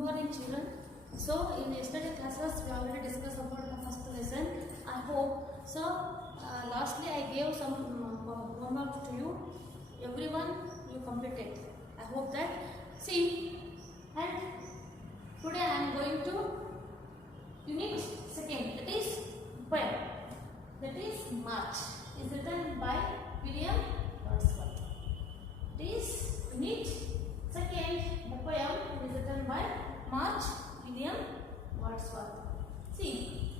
morning, children. So in yesterday classes we already discussed about the first lesson. I hope so. Lastly, I gave some homework to you. Everyone, you completed. I hope that. See, and today I am going to unit second. That is poem. That is March. Is written by William Wordsworth. It is unit second. The poem is written by March William Wordsworth. See,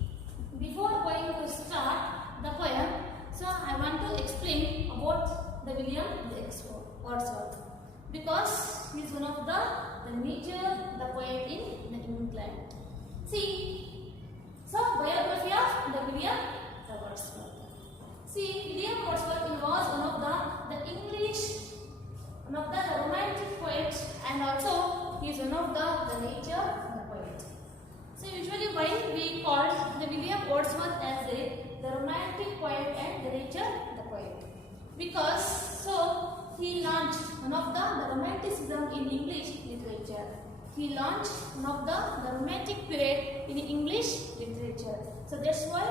before going to start the poem, so I want to explain about the William Wordsworth because he is one of the major poet in England. See, so biography of the William Wordsworth. See, William Wordsworth was one of the English, one of the romantic poets, and also he is one of the nature poet. So usually why we call the William Wordsworth as the romantic poet and the nature poet? Because so he launched one of the romanticism in English literature. He launched one of the romantic period in English literature. So that's why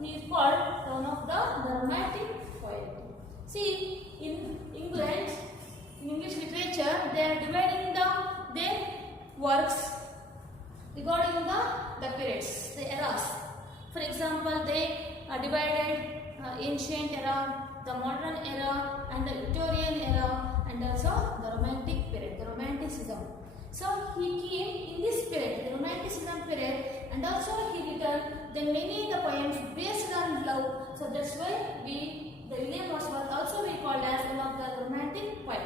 he is called one of the romantic poet. See, in England, in English literature, they are dividing their works regarding the periods, the eras. For example, they divided ancient era, the modern era, and the Victorian era, and also the romantic period, the romanticism. So he came in this period, the romanticism period, and also he written many the poems based on love. So that's why the William Wordsworth also we called as one of the romantic poet,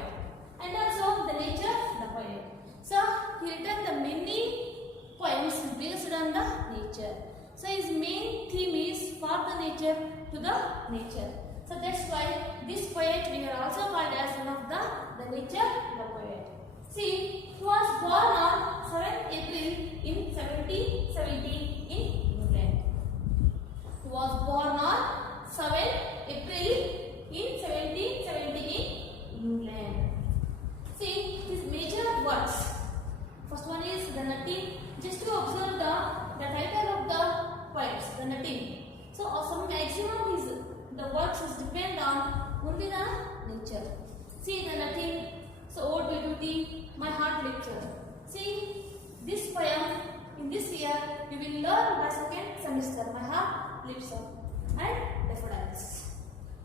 and also the nature poet. So he written the many poems based on the nature. So his main theme is for the nature to the nature. So that's why this poet we are also called as one of the nature poet. See, he was born on 7th April in 1770 in England. He was born on 7th April in 1770 in England. See, his major works. First one is the Nutting. Just to observe the title of the poems, the Nutting. So, some maximum is the works is depend on only the nature. See the Nutting. So, Ode to Duty, My Heart Lecture. See, this poem in this year you will learn by second semester. My Heart Lecture and Daffodils.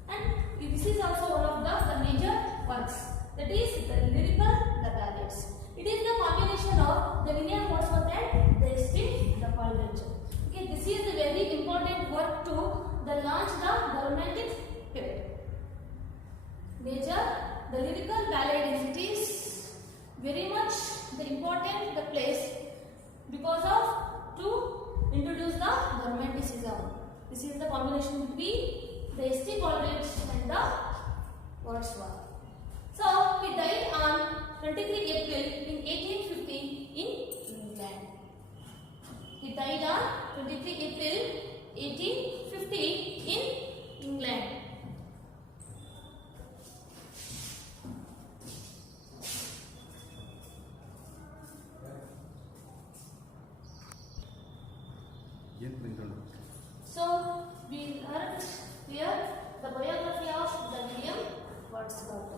And this is also one of the major works. That is the lyrical, the ballads. It is the combination of the William Wordsworth and the St. Leopold. Okay, this is a very important work to the launch the romantic period. Major, the lyrical ballad it is very much the important the place because of to introduce the romanticism. This is the combination between the St. Coleridge and the Wordsworth. So he died on 23 April in 1850 in England. He died on 23 April 1850 in England. So we learned here the biography of the William Wordsworth.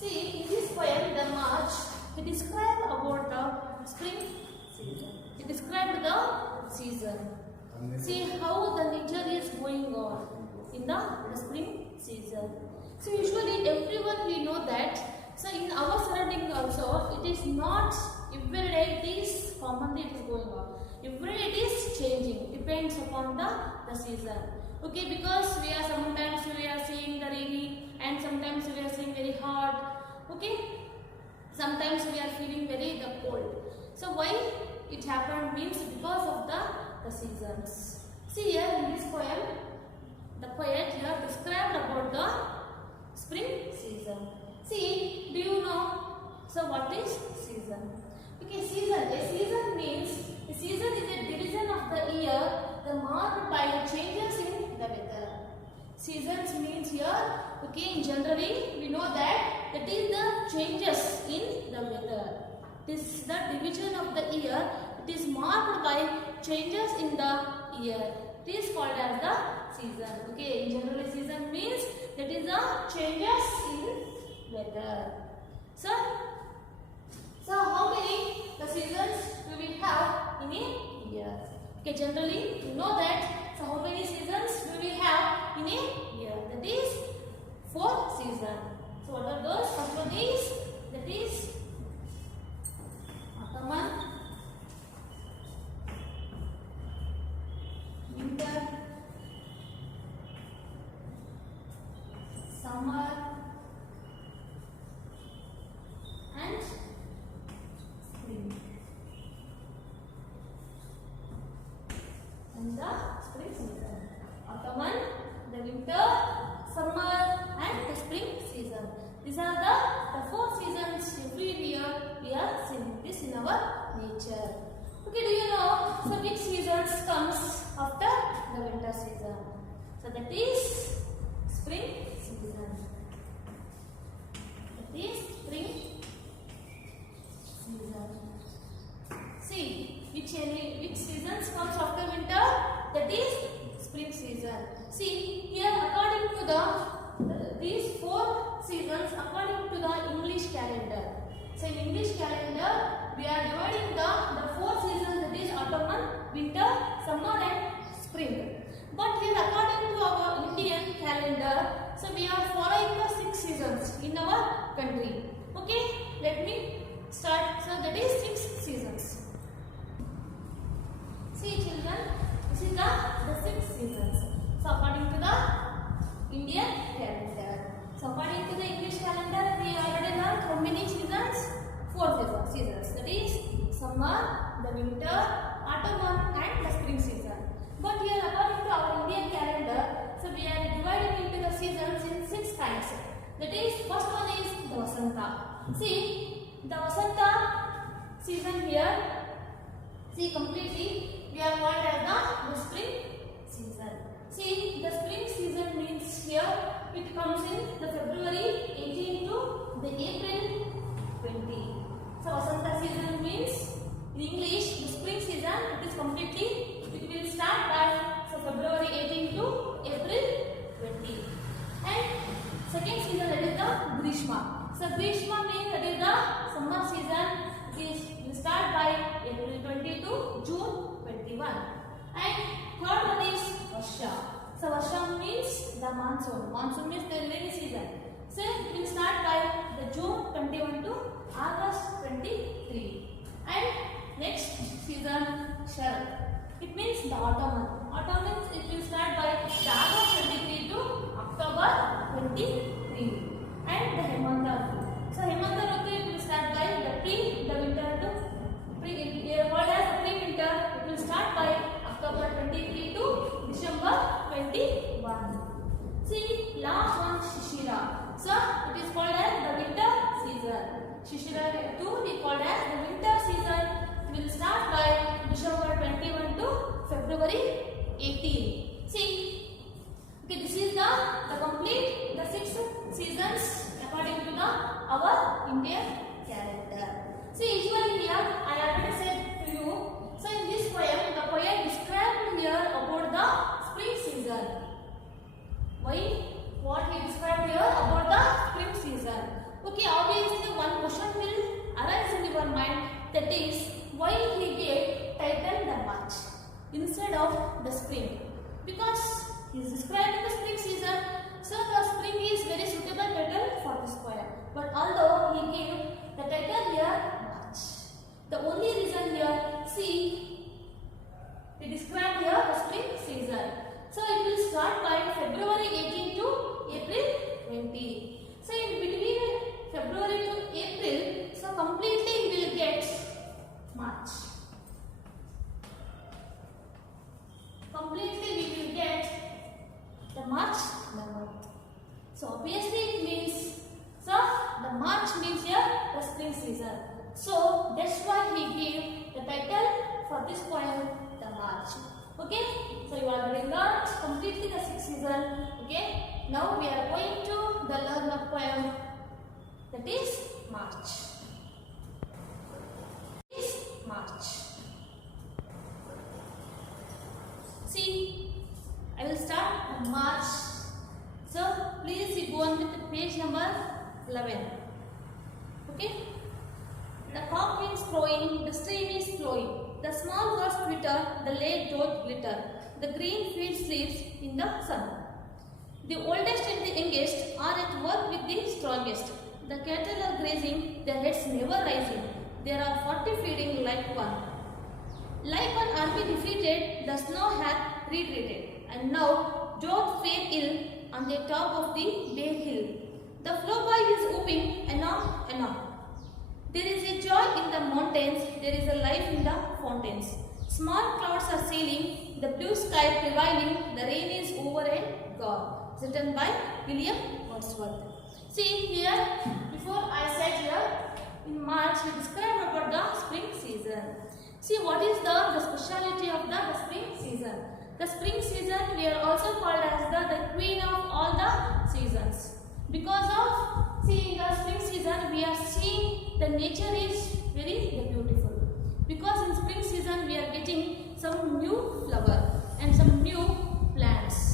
See, in this poem, the March, he described about the spring season. He described the season. See how the nature is going on in the spring season. So usually everyone we know that. So in our surrounding also, it is not every day it is commonly it is going on. Every day it is changing. Depends upon the season. Okay, because we are sometimes we are seeing the rainy and sometimes we are seeing very hot. Okay, sometimes we are feeling very cold. So why it happened means because of the seasons. See here in this poem, the poet here described about the spring season. See, do you know? So what is season? Okay, season. A season means a season is a division of the year marked by changes in the weather. Seasons means here, okay, generally we know that is the changes in the weather. This is the division of the year. It is marked by changes in the year. It is called as the season. Okay, generally season means that is the changes in weather. So how many the seasons do we have in a year? Okay, generally you know that. So how many seasons do we have in a year? That is 4 seasons. So what are those? First one is, that is autumn, winter, summer, and spring. And the spring season. Autumn, the winter, summer, and the spring season. These are the 4 seasons every year we are seeing this in our nature. Okay, do you know so which seasons comes after the winter season? So that is spring season. That is spring season. See which seasons comes after winter? That is spring season. See here according to these 4 seasons according to the English calendar. So in English calendar we are dividing the 4 seasons, that is autumn, winter, summer and spring. But here according to our Indian calendar, so we are following the 6 seasons in our country. Okay, let me start. So that is 6 seasons. See children, this is the 6 seasons. So according to the Indian calendar. So according to the English calendar, we already learned how many seasons? 4 seasons. That is summer, the winter, autumn and the spring season. But here according to our Indian calendar, so we are dividing into the seasons in 6 kinds. That is first one is the Vasanta. See the Vasanta season here. See completely we are called as the spring season. See the spring season means here it comes in the February 18 to the April 20. So Vasanta season means in English the spring season it is completely, it will start by February 18 to April 20. And second season that is the Grishma. So Grishma means that is the summer season. It will start by April 20 to June 21. And third one is Varsha. So Varsha means the monsoon. Monsoon means the rainy season. So it will start by the June 21 to August 23. And next season Sharad. It means the autumn. Autumn means it will start by the August 23 to October 23. And the Hemanta. So Hemanta Ritu it will start by the winter to what as the pre-winter. It will start by October 23 to December 21. See last one Shishira. So it is called as the winter season. Shishira too we called as the winter season. It will start by December 21 to February 18. See, okay, this is the complete the 6 seasons according to our Indian calendar. See, usually here I already said to you. So in this poem, the poet described here about the spring season. Why? What he described here about the spring season. Okay, obviously one question will arise in your mind, that is why he gave title the March instead of the spring, because he is describing the spring season, so the spring is very suitable title for this poem. But although he gave the title here March, the only reason here, see, he described here the spring season. So it will start by February 18 to April 20. So in between February to April, so completely we will get March. Completely we will get the March month. So obviously it means, so the March means here the spring season. So that's why he gave the title for this poem the March. Okay, so you already learned completely the 6th season. Okay, now we are going to the learn the poem that is March. March. See, I will start on March. So please you go on with page number 11. Okay. The cock is crowing, the stream is flowing. The small birds twitter, the lake doth glitter. The green field sleeps in the sun. The oldest and the youngest are at work with the strongest. The cattle are grazing, their heads never rising. There are 40 feeding like one. Like one army defeated, the snow hath retreated. And now doth fare ill on the top of the bare hill. The flowby is whooping anon, anon. There is a joy in the mountains, there is a life in the fountains. Small clouds are sailing, the blue sky prevailing, the rain is over and gone. Written by William Wordsworth. See here, before I said here, in March we described about the spring season. See what is the speciality of the spring season. The spring season we are also called as the queen of all the seasons. Because of, see in the spring season we are seeing the nature is very beautiful. Because in spring season we are getting some new flower and some new plants.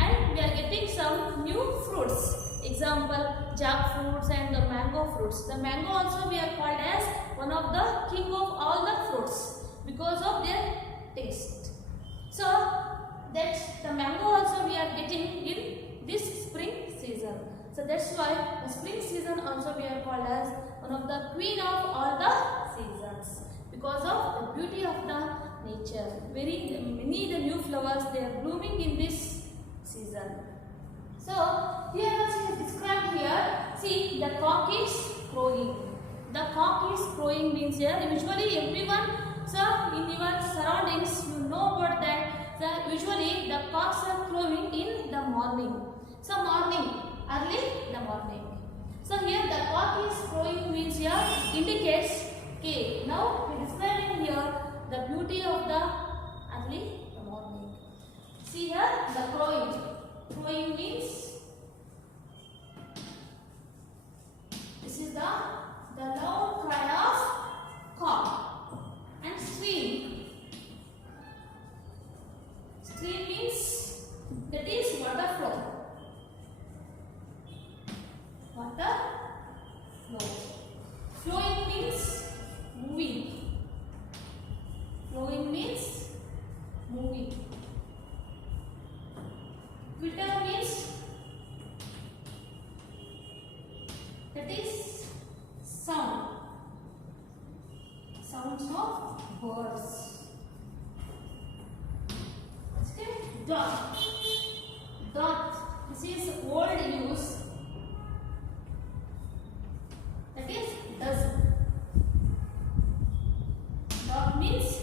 And we are getting some new fruits. Example, jackfruits and the mango fruits. The mango also we are called as one of the king of all the fruits because of their taste. So that the mango also we are getting in this spring season. So that's why the spring season also we are called as one of the queen of all the seasons because of the beauty of the nature. Many the new flowers they are blooming in this season. So here also is described here. See the cock is crowing. The cock is crowing means here usually everyone, so in your surroundings you know about that. So usually the cocks are crowing in the morning. So morning, early the morning. So here the cock is crowing means here indicates okay. Now we are describing here the beauty of the early the morning. See here the crowing. Crowing means this is the loud cry of cock. And stream. Stream means that is water flow. Water flow. Flowing means moving. Flowing means moving. Twitter means that is sound. Sounds of birds. Okay. Dot. Dot. This is old use. That is dozen. Dot means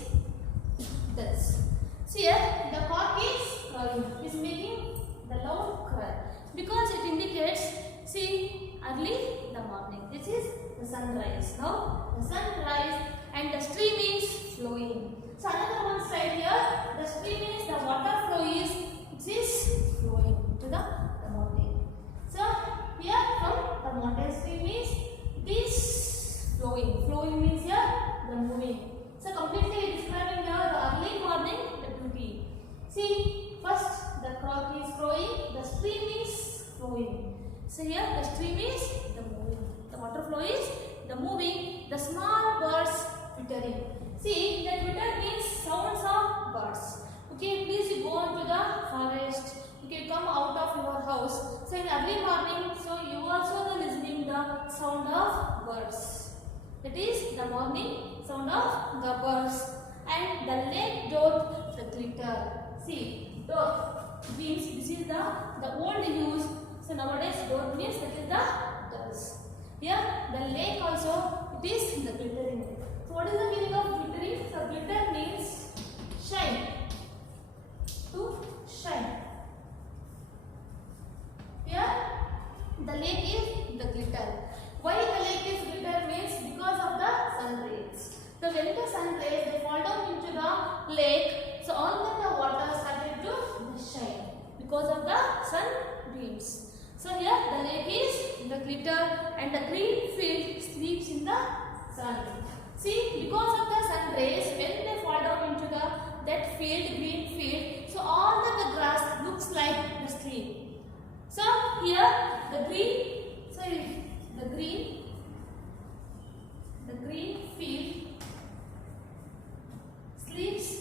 does. See here the cock is crowing. Is making the loud cry because it indicates see early the morning. This is the sunrise. Now the sunrise and the stream is flowing. So another one side here the stream is the water flow is it is flowing to the mountain. So here from the mountain stream is it is flowing. Flowing means here the moving. So completely describing here the early morning the beauty. See first the cock is crowing, the stream is flowing. So here the stream is the moving. The water flow is the moving. The small birds twittering. See the twitter means sounds of birds. Okay, please you go on to the forest. Okay, come out of your house. So in early morning, so you also are listening the sound of birds. That is the morning sound of the birds. And the lake doth the glitter. See, doth means this is the old use. So nowadays doth means that is the does. Here the lake also it is the glittering. So what is the meaning of glittering? So glitter means shine. To shine. Here the lake is the glitter. Why the lake is glitter means because of the sun rays. So when the sun rays they fall down into the lake, so all the water started to shine because of the sun beams. So here the lake is the glitter and the green field sleeps in the sun. See because of the sun rays, when they fall down into that field, green field, so all the grass looks like the sleep. So here the green, so the green field sleeps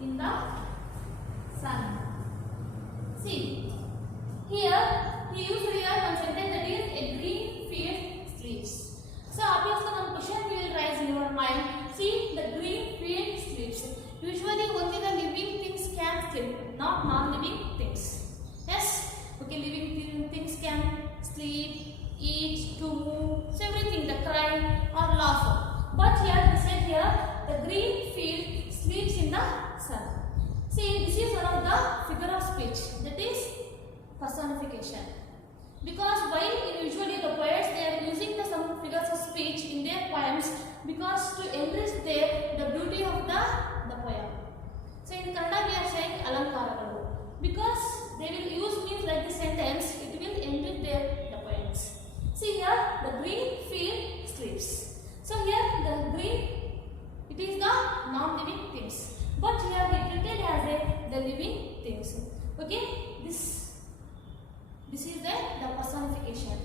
in the sun. See, here he used here one sentence, that is a green field sleeps. So obviously one question will rise in your mind. See, the green field sleeps. Usually only the living things can sleep, not non-living things. Yes, okay, living things can sleep, eat, to move, so everything, the cry or laugh. But here he said here the green field sleeps in the sun. See, this is one of the figure of speech, that is personification. Because why usually the poets they are using some figures of speech in their poems, because to enrich the beauty of the poem. So in Kannada we are saying alankaragalu, because they will use means like the sentence, it will enrich the poems. See here the green field sleeps. So here the green, it is the non-living things, but here we treated as the living things. Okay, this is the personification.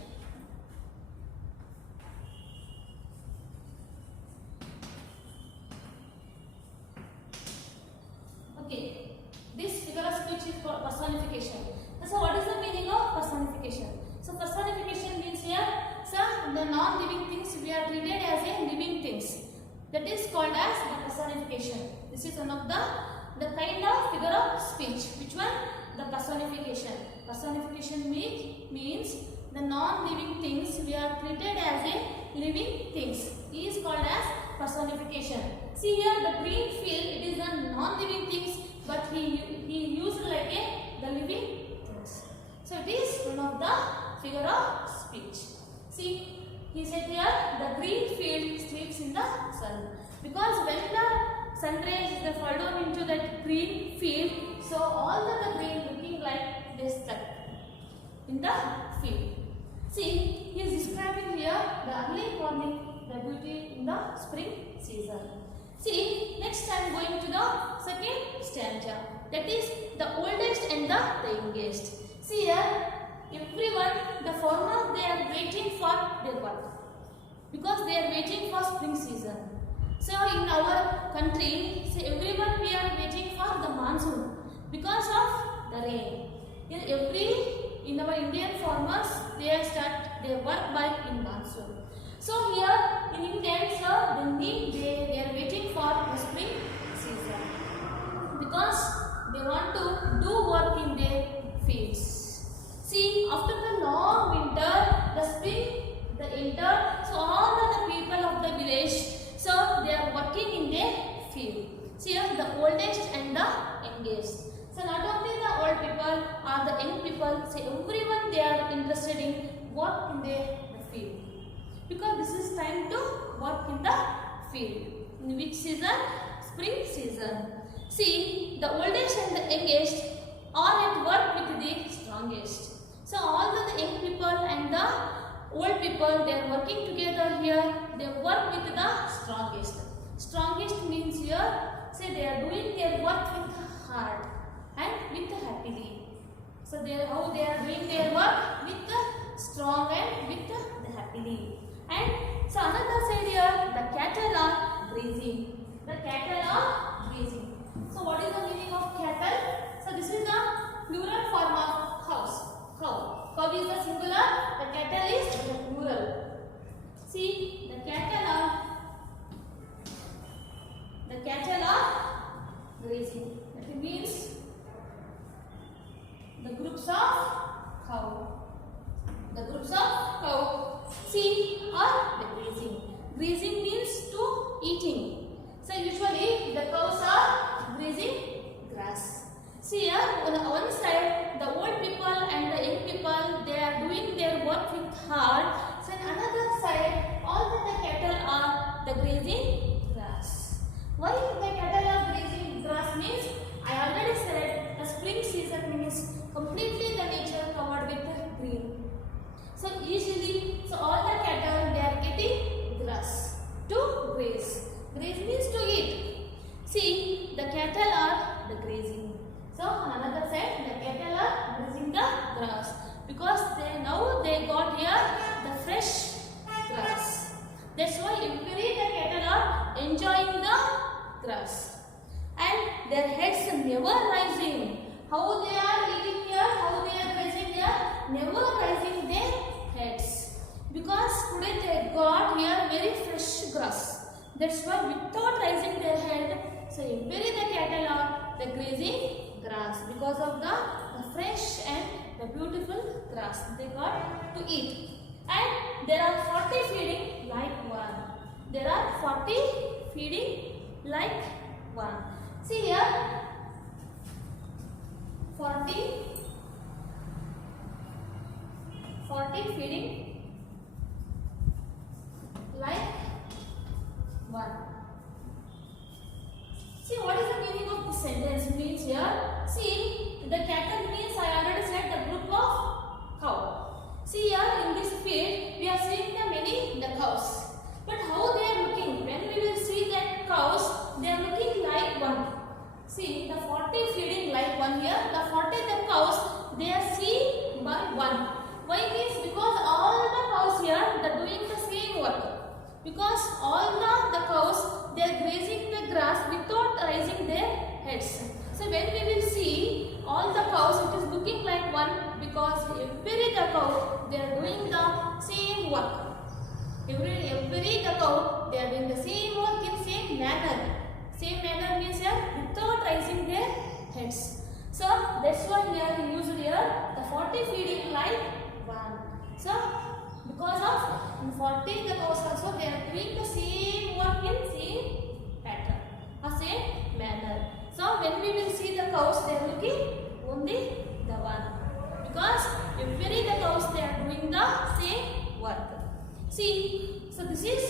Okay, this figure of speech is for personification. So what is the meaning of personification? So personification means here, so the non-living things we are treated as a living things. That is called as the personification. This is one of the kind of figure of speech. Which one? The personification. Personification means the non-living things we are treated as a living things. It is called as personification. See here the green field, it is the non-living things, but he used like the living things. So it is one of the figure of speech. See, he said here the green field sleeps in the sun, because when the sun rays they fall down into that green field, so all the green looking like they stuck in the field. See, he is describing here the early morning, the beauty in the spring season. See, next I am going to the second stanza, that is the oldest and the youngest. See here, everyone, the farmers, they are waiting for their work, because they are waiting for spring season. So in our country, see, everyone we are waiting for the monsoon because of the rain. In our Indian farmers, they start their work by in monsoon. So here in India, so they are waiting for the spring season, because they want to do work in their fields. See, after the long winter, the spring, the enter, so all the people of the village, so they are working in their field. See here the oldest and the youngest. So not only the old people or the young people, so everyone they are interested in work in their field, because this is time to work in the field. In which season? Spring season. See, the oldest and the youngest are at work with the strongest. So all the young people and the old people, they are working together here. They work with the strongest. Strongest means here, say they are doing their work with heart and with happily. So how they are doing their work with the strong and with the happily. And so another side here, the cattle are grazing. The cattle are grazing. So what is the meaning of cattle? So this is the plural form of cows. Cow is the singular, the cattle is the plural. See, the cattle are grazing. That means the groups of cow. The groups of cow, see, are the grazing. Grazing means to eating. So usually the cows are grazing grass. See here, on the one side, the old people and the young people, they are doing their work with heart. So on another side, all the cattle are the grazing grass. Why the cattle are grazing grass means, I already said, the spring season means completely the nature covered with green. So easily To graze. Graze means to eat. See, the cattle are the grazing. So on another side, the cattle are grazing the grass because they got here the fresh grass. That's why every the cattle are enjoying the grass and their heads never rising. How they are eating here? How they are grazing here? Never rising their heads because today they got here very fresh grass. That's why without raising their head, so every the cattle are the grazing grass because of the fresh and the beautiful grass they got to eat. And there are 40 feeding like one. There are 40 feeding like one. See here, 40 feeding like one. See, what is the meaning of this sentence? Means here, see, the cattle means I already said the group of cow. See here in this field we are seeing the cows. But how they are looking? When we will see that cows, they are looking like one. See, the 40 feeding like one here. The 40 the cows they are seen by one. Why means because all the cows here they are doing the same work. Because all the cows they are grazing the grass without raising their heads. So when we will see all the cows, it is looking like one because every the cow they are doing the same work. Every the cow they are doing the same work in same manner. Same manner means here without raising their heads. So that's why here we used here the 40 feeding like one. So because of 40 the cows also they are doing the same work in same pattern or same manner. So when we will see the cows they are looking only the one because every the cows they are doing the same work. See, so this is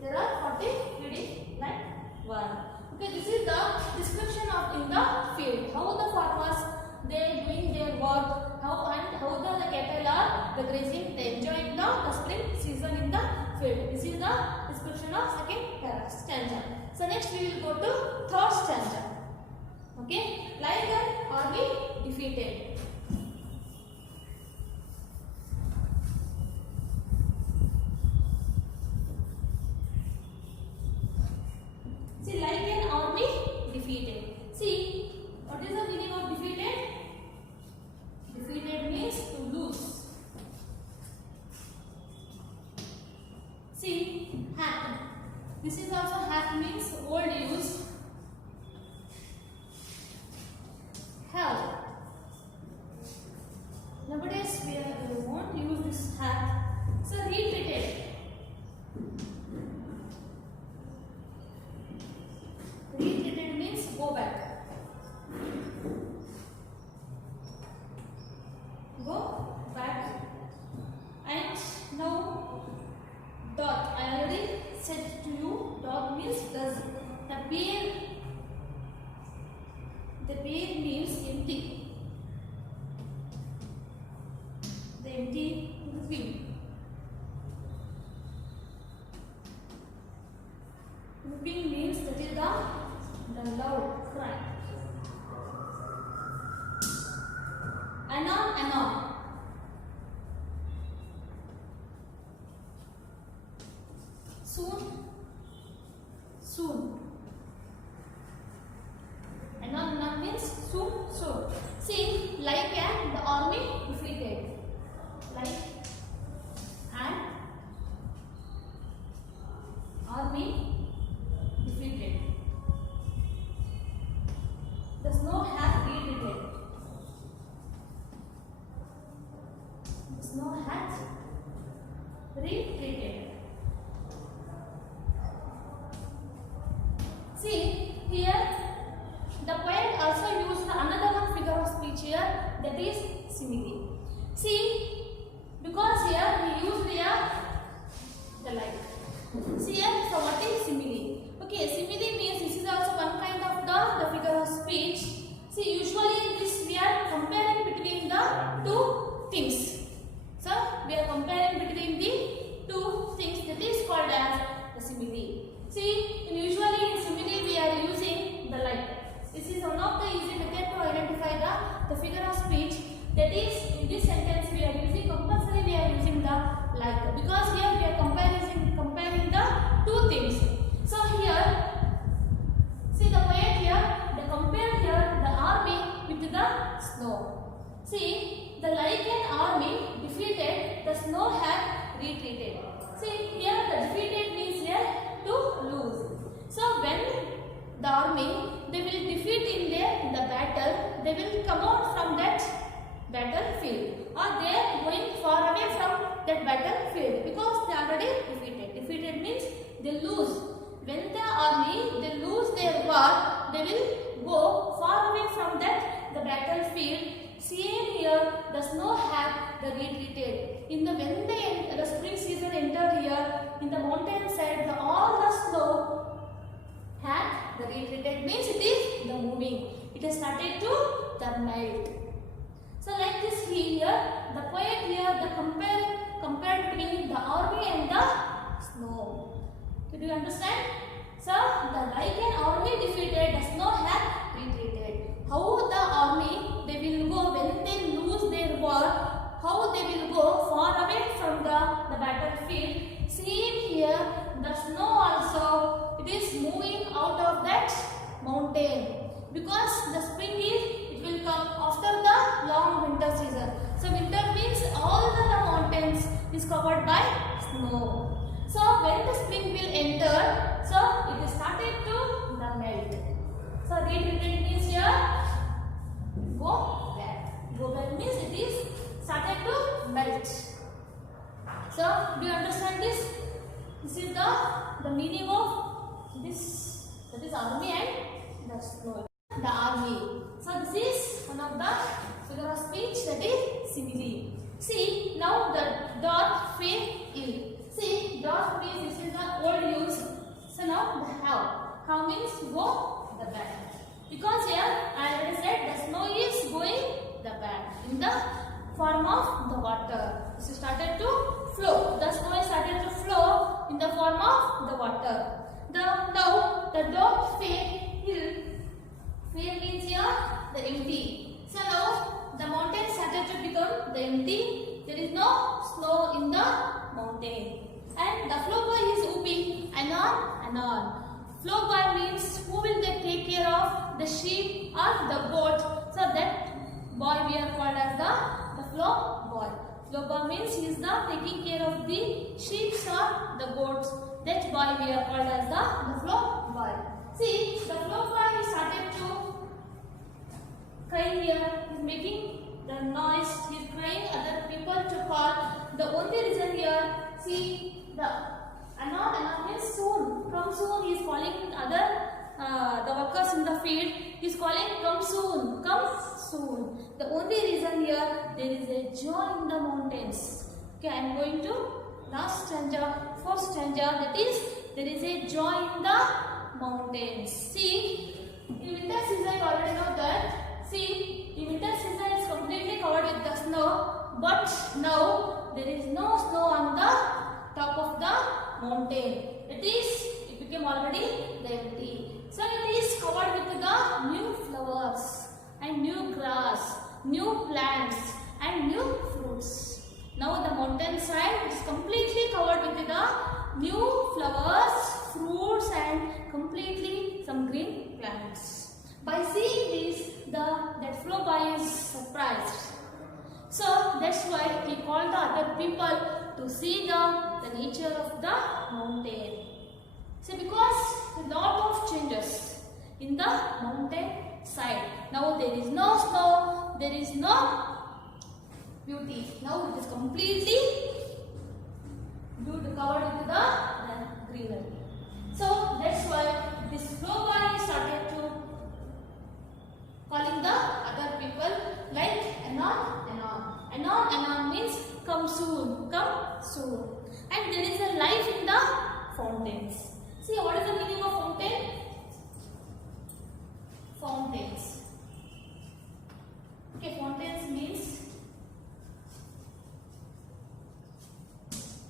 there are 40 feeding like one. Okay, this is the description of in the field. How the farmers they are doing their work. How the cattle are the grazing. They enjoying the spring season in the field. This is the description of second stanza. So next we will go to third stanza. Okay, like an army defeated. See, like an army defeated. See, what is the meaning of defeated? Defeated means to lose. See, hack. This is also hack means old use. Have. Nowadays we won't use this hack. So retreated. Retreated means go back. Go back. And now dot. I already said to you dot means does. The pair means empty. The empty field. Whooping means that is the loud cry. Anon. Soon. Anon means soon. See, like and the army defeated. Like and army defeated. The snow has retreated. The snow has retreated. See, here the poet also used another one figure of speech here, that is simile. See, because here we used here the like. See here, so what is simile? Okay, simile means this is also one kind of the figure of speech. See, usually in this we are comparing between the two things. So we are comparing between the two things, that is called as the simile. See, usually in simile we are using the like. This is one of the easy method to identify the figure of speech. That is, in this sentence we are using compulsory. We are using the like because here we are comparing the two things. So here, see the poet here. They compare here the army with the snow. See, the Lycian army defeated, the snow had retreated. See, here the defeated means here to lose. So when the army, they will defeat in the battle, they will come out from that battlefield, or they are going far away from that battlefield because they are already defeated. Defeated means they lose. When the army, they lose their war, they will go far away from the battlefield. Same here, the snow had retreated. In the when the spring season entered here, in the mountain side, all the snow had retreated. Means it is the moving. It has started to melt. So like this here, the poet here, the compared between the army and the snow. Did you understand? So the Lycian army defeated, the snow had retreated. How the army, they will go when they lose their war, how they will go far away from the battlefield. Same here, the snow also, it is moving out of that mountain because the spring it will come after the long winter season. So winter means all the mountains is covered by snow. So when the spring will enter, so it is started to melt. So retreated means here go back. Go back means it is started to melt. So do you understand this? This is the meaning of this, that is army and the snow. The army. So this is one of the figure of speech, that is simile. See, now the dot, fe, il. See, dot means this is the old use. So now the how. How means go the back. Because here I already said the snow is going the back in the form of the water. This is started to flow. The snow is started to flow in the form of the water. Now the dot, fe, il. Fe means here the empty. So now the mountain started to become the empty. There is no snow in the mountain. And the flow boy is whooping anon. Flow boy means who will they take care of the sheep or the goat. So that boy we are called as the flow boy. Flow boy means he is the taking care of the sheep or the goats. That boy we are called as the flow boy. See, the flow boy started to cry here. He is making the noise. He is crying other people to call. The only reason here, see, the anon means soon. Come soon. He is calling the workers in the field. He is calling come soon. Come soon. The only reason here, there is a joy in the mountains. Okay, I am going to last stanza, fourth stanza. That is, there is a joy in the mountains. See, in winter season you already know that. See, in winter season is completely covered with the snow, but now there is no snow on the top of the mountain. It became already empty. So it is covered with the new flowers and new grass, new plants and new fruits. Now the mountain side is completely covered with the new flowers, fruits and completely some green plants. By seeing this, that flow boy is surprised. So that's why he called the other people to see the nature of the mountain. See, because a lot of changes in the mountain side. Now there is no snow, there is no beauty. Now it is completely covered with the greenery. So that's why this flow boy started to calling the other people like anon. Anon means come soon, come soon. And there is a life in the fountains. See, what is the meaning of fountain? Fountains. Okay, fountains means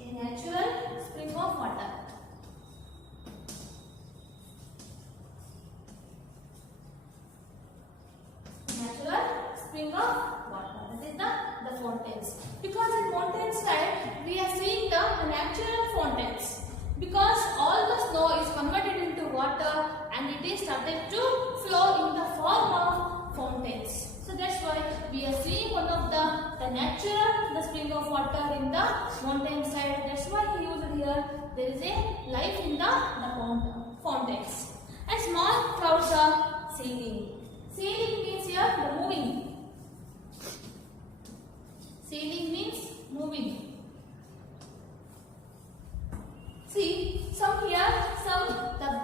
a natural spring of water. spring of water. That is the fountains. Because in mountain side we are seeing the natural fountains. Because all the snow is converted into water and it is started to flow in the form of fountains. So that's why we are seeing one of the natural, the spring of water in the mountain side. That's why he used here. There is a life in the fountains. And small clouds are sailing. Sailing means here the moving. Sailing means moving. See, the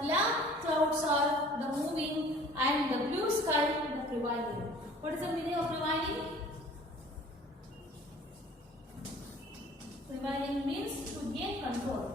black clouds are the moving and the blue sky the prevailing. What is the meaning of prevailing? Prevailing means to gain control.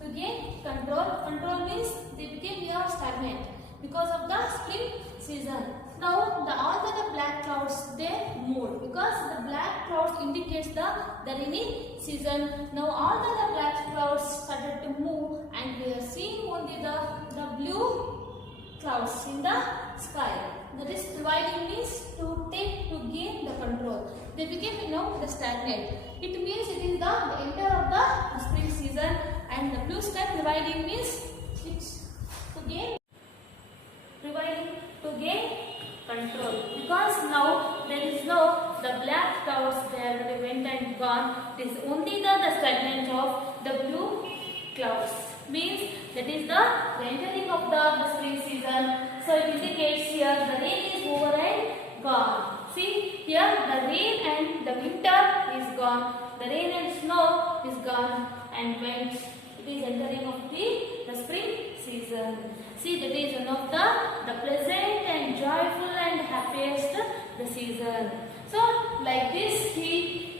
To gain control, control means they became here stagnant because of the spring season. Now all the black clouds they moved because the black clouds indicates the rainy season. Now all the black clouds started to move and we are seeing only the blue clouds in the sky. That is prevailing means to gain the control. They became the stagnant. It means it is the enter of the spring season, and the blue sky prevailing means it's to gain control, because now there is no the black clouds, they already went and gone. It is only the stagnant of the blue clouds, means that is the entering of the spring season. So it indicates here the rain is over and gone. See here the rain and the winter is gone, the rain and snow is gone and went. It is entering of the spring season. See, that is one of the pleasant and joyful and happiest the season. So like this he